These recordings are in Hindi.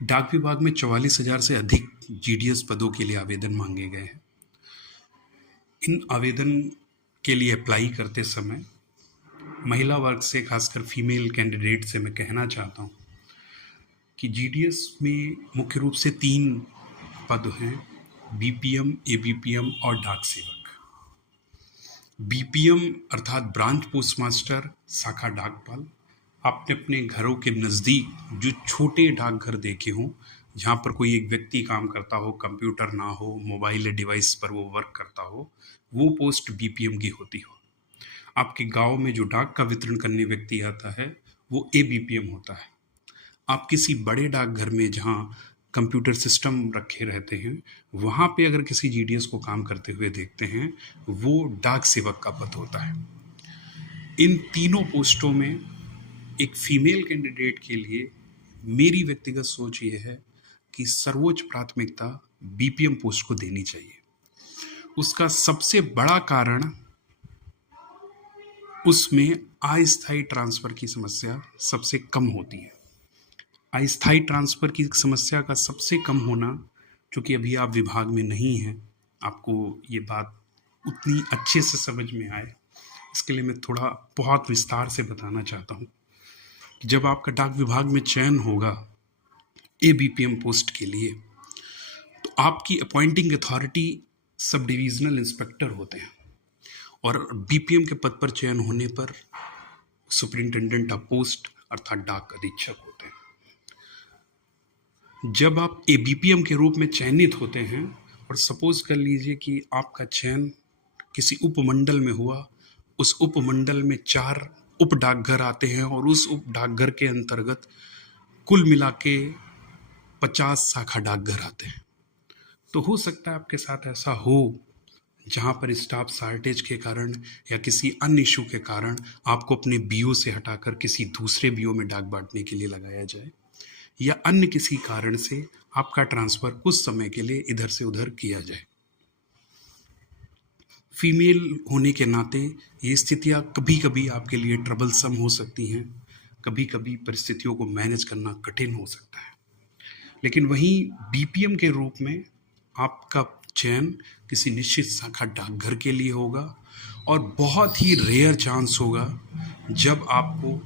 डाक विभाग में 44,000 से अधिक जीडीएस पदों के लिए आवेदन मांगे गए हैं। इन आवेदन के लिए अप्लाई करते समय महिला वर्ग से, खासकर फीमेल कैंडिडेट से मैं कहना चाहता हूँ कि जीडीएस में मुख्य रूप से 3 पद हैं: बीपीएम, एबीपीएम और डाक सेवक। बीपीएम अर्थात ब्रांच पोस्ट मास्टर, शाखा डाकपाल। आपने अपने घरों के नज़दीक जो छोटे डाकघर देखे हों, जहाँ पर कोई एक व्यक्ति काम करता हो, कंप्यूटर ना हो, मोबाइल या डिवाइस पर वो वर्क करता हो, वो पोस्ट बीपीएम की होती हो। आपके गांव में जो डाक का वितरण करने व्यक्ति आता है, वो एबीपीएम होता है। आप किसी बड़े डाकघर में जहाँ कंप्यूटर सिस्टम रखे रहते हैं, वहाँ पे अगर किसी जीडीएस को काम करते हुए देखते हैं, वो डाक सेवक का पद होता है। इन तीनों पोस्टों में एक फीमेल कैंडिडेट के लिए मेरी व्यक्तिगत सोच ये है कि सर्वोच्च प्राथमिकता बीपीएम पोस्ट को देनी चाहिए। उसका सबसे बड़ा कारण उसमें अस्थायी ट्रांसफ़र की समस्या सबसे कम होती है। अस्थायी ट्रांसफ़र की समस्या का सबसे कम होना, चूँकि अभी आप विभाग में नहीं हैं, आपको ये बात उतनी अच्छे से समझ में आए, इसके लिए मैं थोड़ा बहुत विस्तार से बताना चाहता हूँ। जब आपका डाक विभाग में चयन होगा एबीपीएम पोस्ट के लिए, तो आपकी appointing authority sub divisional inspector होते हैं और बीपीएम के पद पर चयन होने पर सुपरिंटेंडेंट ऑफ पोस्ट अर्थात डाक अधीक्षक होते हैं। जब आप एबीपीएम के रूप में चयनित होते हैं और सपोज कर लीजिए कि आपका चयन किसी उपमंडल में हुआ, उस उपमंडल में 4 उप डाकघर आते हैं और उस उप डाकघर के अंतर्गत कुल मिला के 50 शाखा डाकघर आते हैं, तो हो सकता है आपके साथ ऐसा हो जहाँ पर स्टाफ शॉर्टेज के कारण या किसी अन्य इशू के कारण आपको अपने बीओ से हटाकर किसी दूसरे बीओ में डाक बांटने के लिए लगाया जाए, या अन्य किसी कारण से आपका ट्रांसफ़र कुछ समय के लिए इधर से उधर किया जाए। फीमेल होने के नाते ये स्थितियाँ कभी कभी आपके लिए ट्रबलसम हो सकती हैं, कभी कभी परिस्थितियों को मैनेज करना कठिन हो सकता है। लेकिन वहीं बीपीएम के रूप में आपका चयन किसी निश्चित शाखा डाकघर के लिए होगा और बहुत ही रेयर चांस होगा जब आपको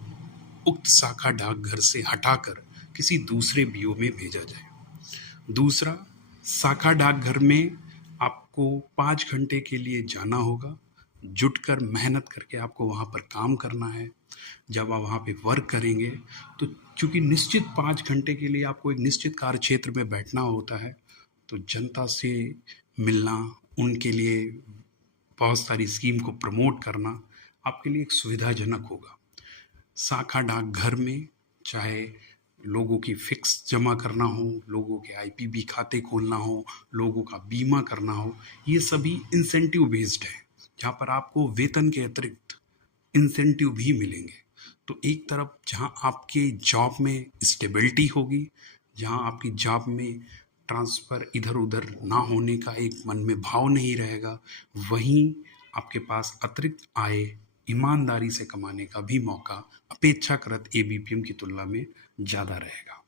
उक्त शाखा डाकघर से हटाकर किसी दूसरे बीओ में भेजा जाए। दूसरा, शाखा डाकघर में आपको 5 घंटे के लिए जाना होगा, जुटकर मेहनत करके आपको वहाँ पर काम करना है। जब आप वहाँ पे वर्क करेंगे तो चूँकि निश्चित 5 घंटे के लिए आपको एक निश्चित कार्य क्षेत्र में बैठना होता है, तो जनता से मिलना, उनके लिए बहुत सारी स्कीम को प्रमोट करना आपके लिए एक सुविधाजनक होगा। शाखा डाकघर में चाहे लोगों की फिक्स जमा करना हो, लोगों के आईपीबी खाते खोलना हो, लोगों का बीमा करना हो, ये सभी इंसेंटिव बेस्ड है, जहाँ पर आपको वेतन के अतिरिक्त इंसेंटिव भी मिलेंगे। तो एक तरफ जहाँ आपके जॉब में स्टेबिलिटी होगी, जहाँ आपकी जॉब में ट्रांसफ़र इधर उधर ना होने का एक मन में भाव नहीं रहेगा, वहीं आपके पास अतिरिक्त आय ईमानदारी से कमाने का भी मौका अपेक्षाकृत एबीपीएम की तुलना में ज़्यादा रहेगा।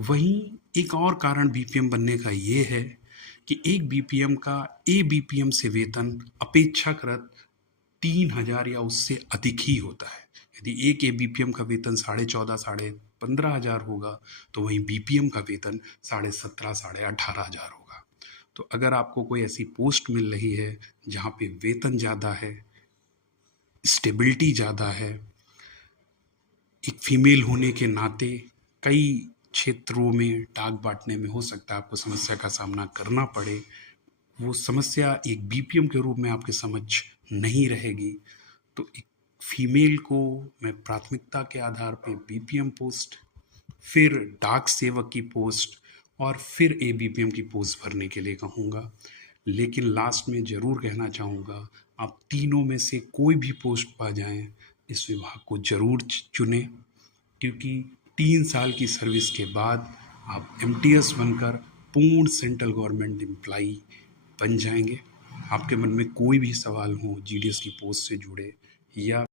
वहीं एक और कारण बीपीएम बनने का ये है कि एक बीपीएम का एबीपीएम से वेतन अपेक्षाकृत 3,000 या उससे अधिक ही होता है। यदि एक एबीपीएम का वेतन 14,500 साढ़े 15,000 होगा, तो वहीं बीपीएम का वेतन 17,500 साढ़े 18,000 होगा। तो अगर आपको कोई ऐसी पोस्ट मिल रही है जहाँ पे वेतन ज़्यादा है, स्टेबिलिटी ज़्यादा है, एक फीमेल होने के नाते कई क्षेत्रों में डाक बांटने में हो सकता है आपको समस्या का सामना करना पड़े, वो समस्या एक बीपीएम के रूप में आपके समझ नहीं रहेगी, तो एक फीमेल को मैं प्राथमिकता के आधार पे बीपीएम पोस्ट, फिर डाक सेवक की पोस्ट और फिर एबीपीएम की पोस्ट भरने के लिए कहूँगा। लेकिन लास्ट में ज़रूर कहना चाहूँगा, आप तीनों में से कोई भी पोस्ट पा जाएं, इस विभाग को ज़रूर चुनें, क्योंकि 3 साल की सर्विस के बाद आप एमटीएस बनकर पूर्ण सेंट्रल गवर्नमेंट एम्प्लॉई बन जाएंगे। आपके मन में कोई भी सवाल हो जीडीएस की पोस्ट से जुड़े या